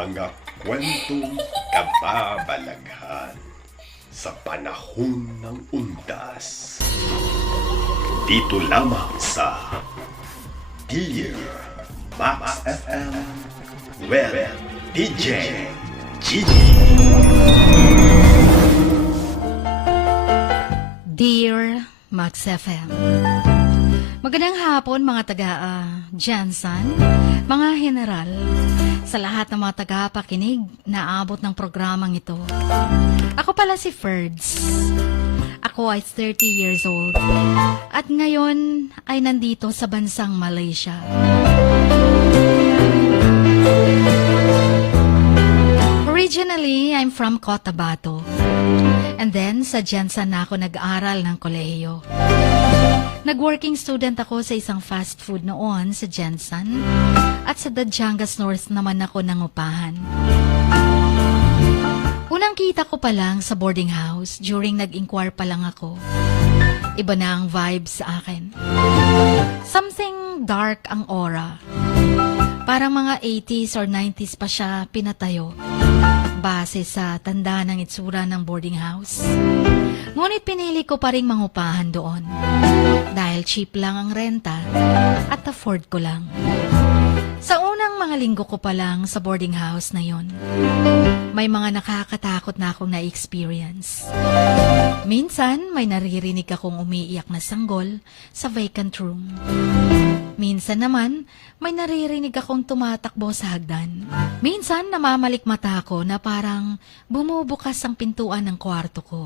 Mga kwentong kababalaghan sa panahon ng undas. Dito lamang sa Dear Max FM with DJ Gigi. Dear Max FM, magandang hapon mga taga Jansan, mga general, sa lahat ng mga taga-pakinig na abot ng programang ito. Ako pala si Ferds. Ako ay 30 years old at ngayon ay nandito sa bansang Malaysia. Originally, I'm from Cotabato. And then, sa Jansan na ako nag-aral ng kolehiyo. Nag-working student ako sa isang fast food noon sa Jansan at sa Dajangas North naman ako nangupahan. Unang kita ko pa lang sa boarding house during nag-inquire pa lang ako. Iba na ang vibe sa akin. Something dark ang aura. Parang mga 80s or 90s pa siya pinatayo. Base sa tanda ng itsura ng boarding house. Ngunit pinili ko pa rin mangupahan doon. Dahil cheap lang ang renta at afford ko lang. Sa unang mga linggo ko pa lang sa boarding house na yon, may mga nakakatakot na akong na-experience. Minsan, may naririnig akong umiiyak na sanggol sa vacant room. Minsan naman, may naririnig akong tumatakbo sa hagdan. Minsan, namamalikmata ako na parang bumubukas ang pintuan ng kwarto ko.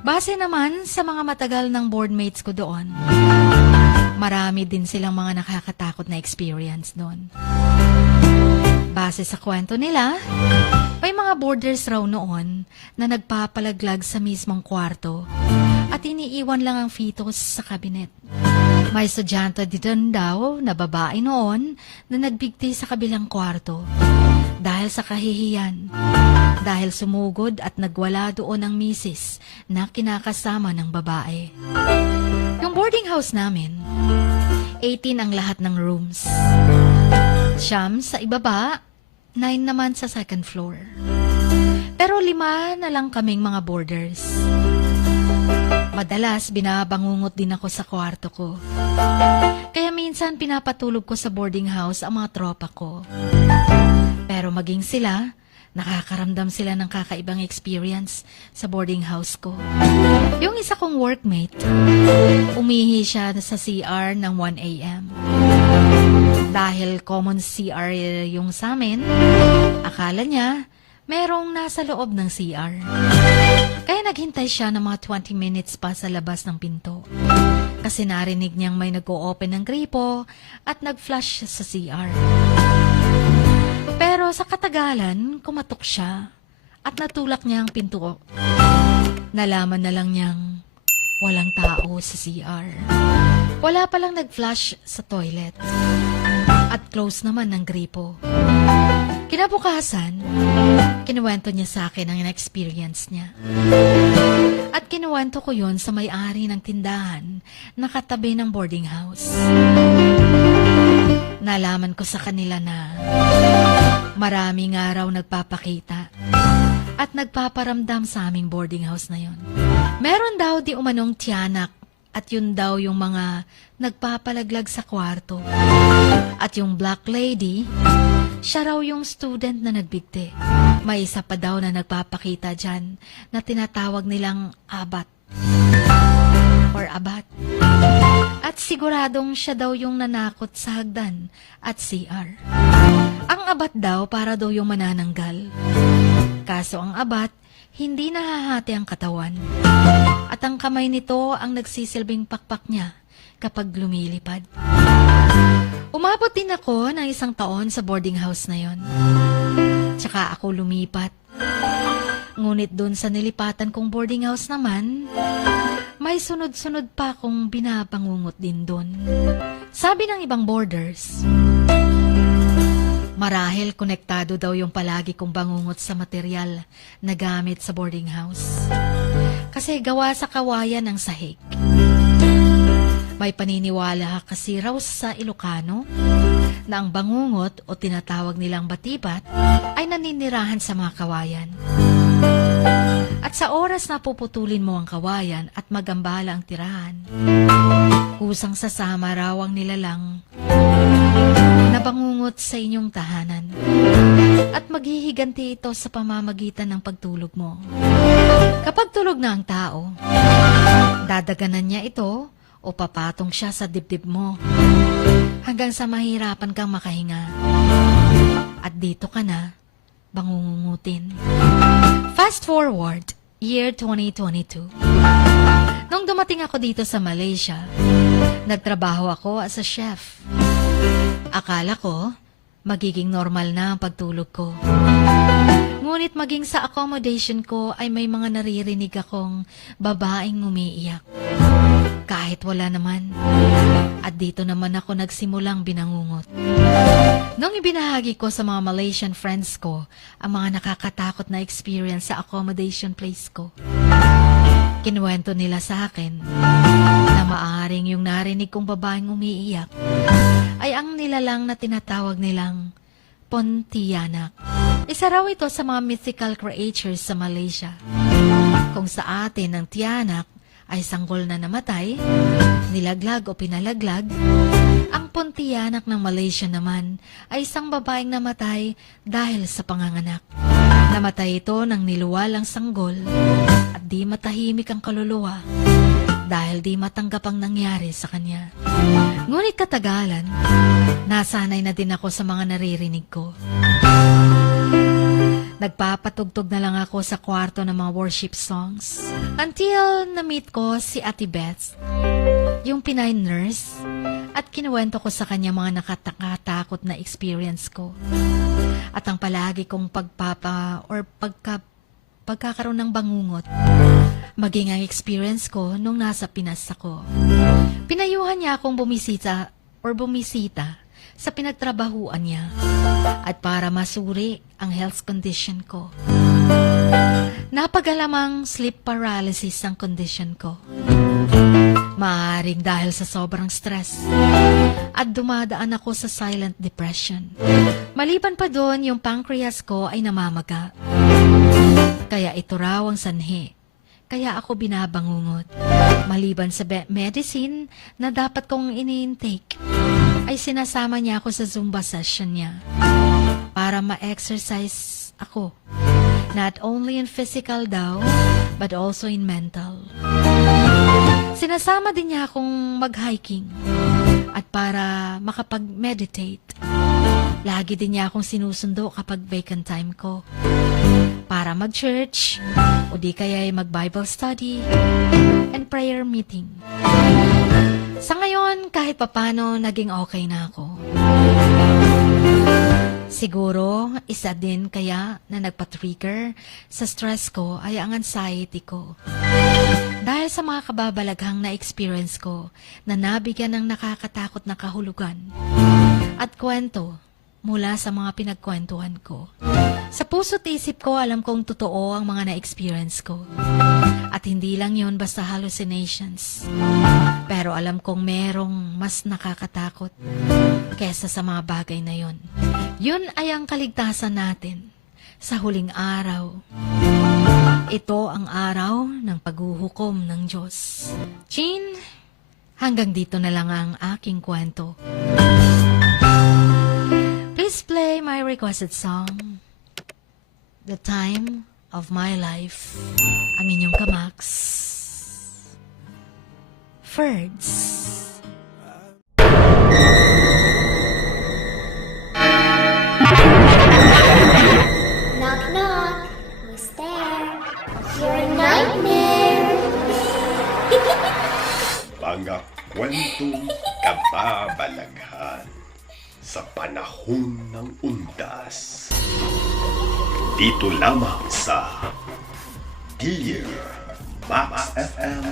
Base naman sa mga matagal ng boardmates ko doon, marami din silang mga nakakatakot na experience doon. Base sa kwento nila, may mga boarders raw noon na nagpapalaglag sa mismong kwarto at iniiwan lang ang fetus sa kabinet. May estudyante din daw na babae noon na nagbigti sa kabilang kwarto dahil sa kahihiyan, dahil sumugod at nagwala doon ang misis na kinakasama ng babae. Yung boarding house namin, 18 ang lahat ng rooms. Siyam sa ibaba, 9 naman sa second floor. Pero 5 na lang kaming mga boarders. Madalas, binabangungot din ako sa kwarto ko. Kaya minsan pinapatulog ko sa boarding house ang mga tropa ko. Pero maging sila, nakakaramdam sila ng kakaibang experience sa boarding house ko. Yung isa kong workmate, umihi siya sa CR ng 1 a.m. Dahil common CR yung sa amin, akala niya merong nasa loob ng CR. Kaya naghintay siya ng mga 20 minutes pa sa labas ng pinto. Kasi narinig niyang may nag-o-open ng gripo at nag-flush sa CR. Pero sa katagalan, kumatok siya at natulak niya ang pinto. Nalaman na lang niyang walang tao sa CR. Wala palang nag-flush sa toilet. At close naman ng gripo. Kinabukasan, kinuwento niya sa akin ang experience niya. At kinuwento ko yun sa may-ari ng tindahan na katabi ng boarding house. Nalaman ko sa kanila na maraming araw nagpapakita at nagpaparamdam sa aming boarding house na yun. Meron daw di umanong tiyanak at yun daw yung mga nagpapalaglag sa kwarto. At yung black lady, siya raw yung student na nagbigti. May isa pa daw na nagpapakita dyan na tinatawag nilang abat or abat. At siguradong siya daw yung nanakot sa hagdan at CR. Ang abat daw para daw yung manananggal. Kaso ang abat, hindi nahahati ang katawan. At ang kamay nito ang nagsisilbing pakpak niya kapag lumilipad. Umabot din ako ng 1 taon sa boarding house na yon. Tsaka ako lumipat. Ngunit dun sa nilipatan kong boarding house naman, may sunod-sunod pa akong binabangungot din dun. Sabi ng ibang boarders, marahil konektado daw yung palagi kong bangungot sa material na gamit sa boarding house. Kasi gawa sa kawayan ng sahig. May paniniwala kasi raw sa Ilocano na ang bangungot o tinatawag nilang batibat ay naninirahan sa mga kawayan. At sa oras na puputulin mo ang kawayan at magambala ang tirahan, kusang sasama raw ang nilalang na bangungot sa inyong tahanan at maghihiganti ito sa pamamagitan ng pagtulog mo. Kapag tulog na ang tao, dadaganan niya ito o papatong siya sa dibdib mo hanggang sa mahirapan kang makahinga. At dito ka na bangungutin. Fast forward, year 2022. Nung dumating ako dito sa Malaysia, nagtrabaho ako as a chef. Akala ko, magiging normal na ang pagtulog ko. Ngunit maging sa accommodation ko ay may mga naririnig akong babaeng umiiyak. Kahit wala naman. At dito naman ako nagsimulang binangungot. Nung ibinahagi ko sa mga Malaysian friends ko ang mga nakakatakot na experience sa accommodation place ko, kinuwento nila sa akin na maaaring yung narinig kong babaeng umiiyak ay ang nilalang na tinatawag nilang Pontianak. Isa raw ito sa mga mythical creatures sa Malaysia. Kung sa atin ang tiyanak ay sanggol na namatay, nilaglag o pinalaglag, ang Pontianak ng Malaysia naman ay isang babaeng namatay dahil sa panganganak. Namatay ito ng niluwalang sanggol at di matahimik ang kaluluwa dahil di matanggap ang nangyari sa kanya. Ngunit katagalan, nasanay na din ako sa mga naririnig ko. Nagpapatugtog na lang ako sa kwarto ng mga worship songs until na-meet ko si Ate Beth, yung Pinay nurse, at kinuwento ko sa kanya mga nakatakatakot na experience ko. At ang palagi kong pagkakaroon ng bangungot, maging ang experience ko nung nasa Pinas ako. Pinayuhan niya akong bumisita sa pinagtrabahuan niya at para masuri ang health condition ko. Napagalamang sleep paralysis ang condition ko. Maaaring dahil sa sobrang stress at dumadaan ako sa silent depression. Maliban pa doon, yung pancreas ko ay namamaga. Kaya ito raw ang sanhi. Kaya ako binabangungot. Maliban sa medicine na dapat kong ini-intake, ay sinasama niya ako sa Zumba session niya para ma-exercise ako. Not only in physical daw, but also in mental. Sinasama din niya akong mag-hiking at para makapag-meditate. Lagi din niya akong sinusundo kapag vacant time ko para mag-church o di kaya mag-Bible study and prayer meeting. Sa ngayon, kahit papano, naging okay na ako. Siguro, isa din kaya na nagpa-trigger sa stress ko ay ang anxiety ko. Dahil sa mga kababalaghang na experience ko na nabigyan ng nakakatakot na kahulugan at kwento mula sa mga pinagkwentuhan ko. Sa puso't isip ko, alam kong totoo ang mga na-experience ko. At hindi lang yon basta hallucinations. Pero alam kong merong mas nakakatakot kesa sa mga bagay na yon. Yun ay ang kaligtasan natin sa huling araw. Ito ang araw ng paghuhukom ng Diyos. Chin, hanggang dito na lang ang aking kwento. Please play my requested song, The Time of My Life. Ang inyong kamax, Ferds. Knock, knock. Who's there? You're a nightmare. Mga kwentong kababalaghan sa panahon ng undas. Dito lamang sa Dear Max FM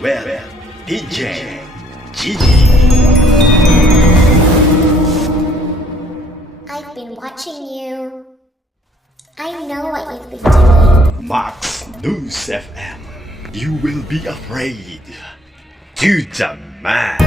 with DJ Gigi. I've been watching you. I know what you've been doing. Max News FM. You will be afraid to the max.